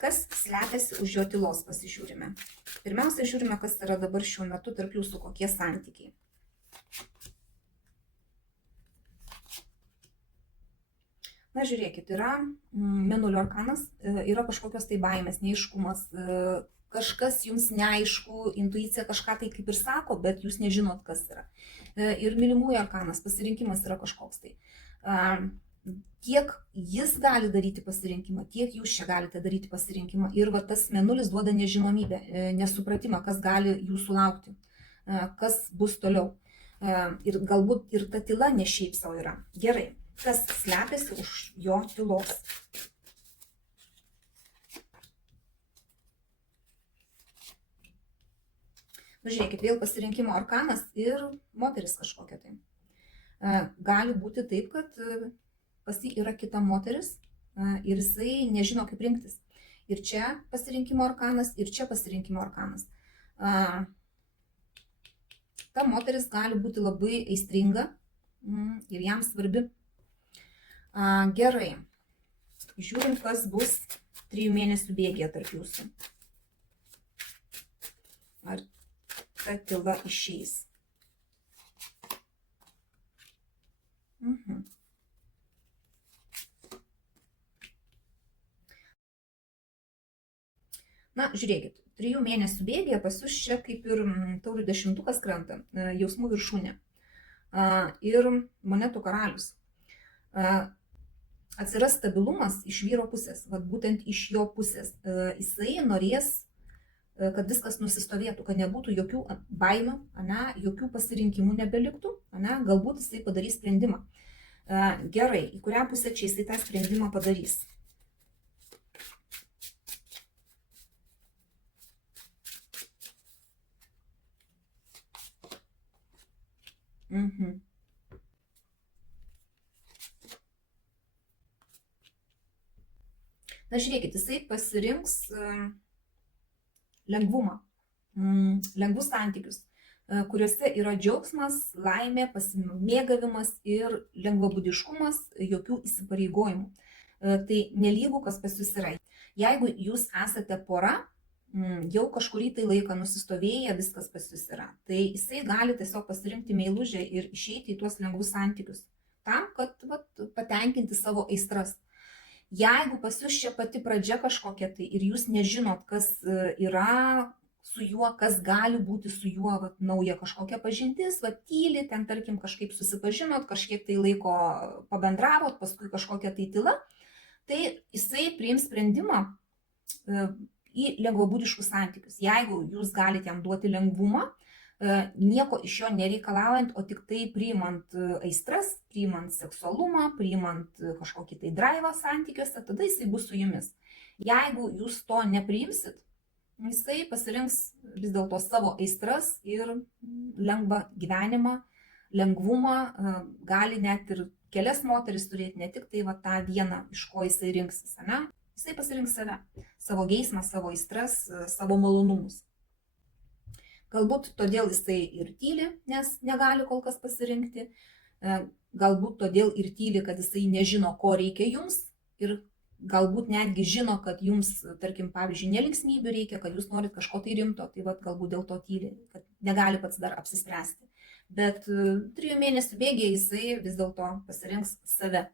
Kas slepiasi už jo tylos, pasižiūrime. Pirmiausia, žiūrime, kas yra dabar šiuo metu tarp jūsų, kokie santykiai. Na, žiūrėkit, yra Mėnulio arkanas, yra kažkokios tai baimės, neaiškumas, kažkas jums neaišku, intuicija kažką tai kaip ir sako, bet jūs nežinot, kas yra. Ir mylimųjų arkanas, pasirinkimas yra kažkoks tai. Tiek jis gali daryti pasirinkimą, tiek jūs čia galite daryti pasirinkimą. Ir va, tas mėnulis duoda nežinomybę, nesupratimą, kas gali jūsų laukti, kas bus toliau. Ir galbūt ir ta tyla ne šiaip savo yra. Gerai, kas slepiasi už jo tylos. Nu, žiūrėkit, vėl pasirinkimo arkanas ir moteris kažkokia tai. Gali būti taip, kad pas jį yra kita moteris ir jisai nežino, kaip rinktis. Ir čia pasirinkimo arkanas, ir čia pasirinkimo arkanas. Ta moteris gali būti labai aistringa ir jam svarbi. Gerai. Žiūrim, kas bus 3 mėnesių bėgyje tarp jūsų. Ar ta tyla išeis? Na, žiūrėkit, 3 mėnesių bėgyje pas jūs čia kaip ir taurių 10-ukas krenta, jausmų viršūnė ir monetų karalius. Atsiras stabilumas iš vyro pusės, vat būtent iš jo pusės. Jisai norės, kad viskas nusistovėtų, kad nebūtų jokių baimių, jokių pasirinkimų nebeliktų, galbūt jisai padarys sprendimą. Gerai, į kurią pusę čia jisai tą sprendimą padarys? Na, žiūrėkit, jisai pasirinks lengvumą, lengvus santykius, kuriuose yra džiaugsmas, laimė, pasimėgavimas ir lengvabūdiškumas, jokių įsipareigojimų. Tai nelygu, kas pas jūs yra. Jeigu jūs esate pora, jau kažkurį tai laiką nusistovėję, viskas pas jūs yra. Tai jisai gali tiesiog pasirinkti meilužę ir išeiti į tuos lengvus santykius. Tam, kad patenkinti savo aistras. Jeigu pas jūs čia pati pradžia kažkokia tai ir jūs nežinot, kas yra su juo, kas gali būti su juo, nauja kažkokia pažintis, tyli, ten tarkim kažkaip susipažinot, kažkiek tai laiko pabendravot, paskui kažkokia tai tyla, tai jisai priims sprendimą į lengvabūdiškus santykius. Jeigu jūs galite jam duoti lengvumą, nieko iš jo nereikalaujant, o tik tai priimant aistras, priimant seksualumą, priimant kažkokį tai draivą santykiuose, tada jisai bus su jumis. Jeigu jūs to nepriimsit, jisai pasirinks vis dėlto savo aistras ir lengvą gyvenimą, lengvumą, gali net ir kelias moteris turėti, ne tik tai tą vieną, iš ko jisai rinksis. Jisai pasirinks save, savo geismą, savo aistras, savo malonumus. Galbūt todėl jisai ir tyli, nes negali kol kas pasirinkti. Galbūt todėl ir tyli, kad jisai nežino, ko reikia jums. Ir galbūt netgi žino, kad jums, tarkim, pavyzdžiui, nelinksmybių reikia, kad jūs norit kažko tai rimto. Tai galbūt dėl to tyli, kad negali pats dar apsispręsti. Bet 3 mėnesių bėgyje jisai vis dėlto pasirinks save.